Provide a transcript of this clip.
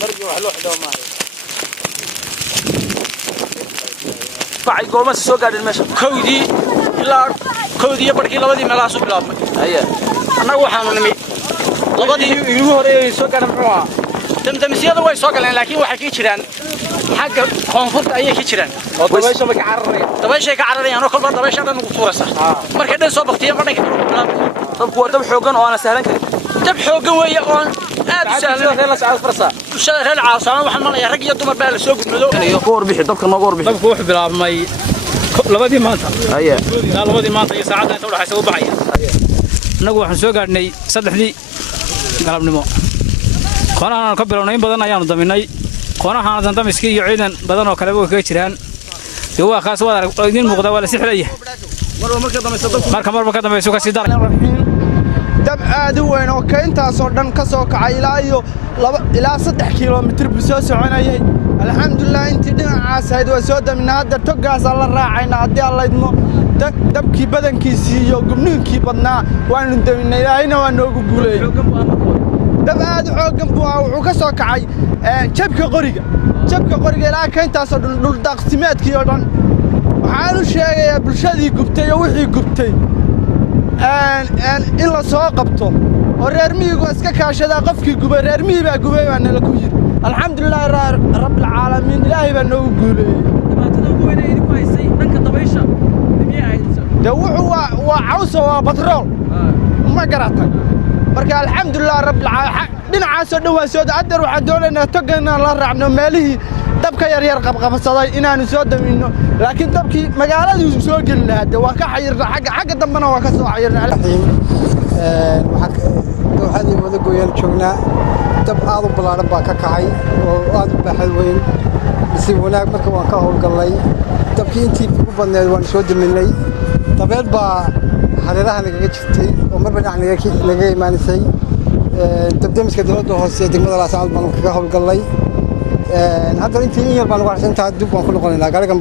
مرجي وحلو حدا ما بعد قوم السوق قاعد المشي كودي إلا كودي بركي لبدي ملاسو بلام أيه أنا وحنا نمي لبدي يروح السوق قاعد مروه دمدمسيada way soo galeen laakiin waxa ka jiraan xagga koonfurta ayay ka jiraan dabaysha ma ka cararayaan dabaysha ka cararayaan oo kalba dabaysha dhan ugu tuuraysa markay dhan soo baqtiyeen badhanka dabku waa dab xoogan oo aan sahlan karin dab xoogan weeye oo aad u sahlan reer la socod farsa bulshada reer caasana waxaan malayaa rag iyo dumar baa la soo gudmado iyo ku warbixi dabka nooga warbixi dabku wuxuu bilaabmay labadii maanta labadii maanta iyo saacada inta u dhaxaysa u baxaya anagu waxaan soo gaadhnay 3dii galabnimo qonahan ka bilownay badan ayaanu daminay qonahan dantamiskii iyo ciidan badan oo kale way ka jiraan waa kaas wada idin muuqda wala sixilaya marka dambayso ka sii daray dab aad u weyn oo ka intaas oo dhan ka soo kacay ilaa 3 kiiloomitir buu soo soconayay alxamdulillah intii dhinacaas ahayd waa soo daminaa hadda togaas la raacayna haddii alla idmo dabkii badankiisii iyo gubniinkii badnaa waanu daminay ilaahayna waa noogu guuleeyay dab aad u xoogan buu wuxuu ka soo kacay jabka qoriga ilaa ka intaas oo dhul daaqsimeedkii oo dhan waxaan u sheegayaa bulshadii gubtay iyo wixii gubtay in la soo qabto oo reer miyigu iska kaashadaa qofkii gubay reer miyi baa gubay baa nala ku yiri alxamdulillah rabbil caalamiin ilaahay baa noogu guuleeyay dhibaatada ugu weyn ee idinku haysay dhanka dabaysha miyay hayso de wuxuu waa caws waa batrool ma garatay marka alxamdulillah rabbil caalamiin dhinacaas oo dhawaa soo adar waxa doonaynaa togeena la raacno meelihii dabka yar qabqabsaday inaanu soo damino laakiin dabkii magaaladu soo gali lahaa waa ka xayirna xagga dambana waa ka soo xayirna waxaan wada gooyaan joognaa dab aad u balaaran baa ka kacay oo aad u baaxad weyn si wanaag marka waan ka howlgalnay dabkii intii ugu badneed waan soo daminay dabeel baa hareeraha nagaga jirtay oo marba dhinac naga imaanisay dabdamiska dowladda hoose degmada Laascaanood baan kaga howlgalnay hadda intii in yar baan ugu xasantahay dib waan ku noqonaynaa gaarigan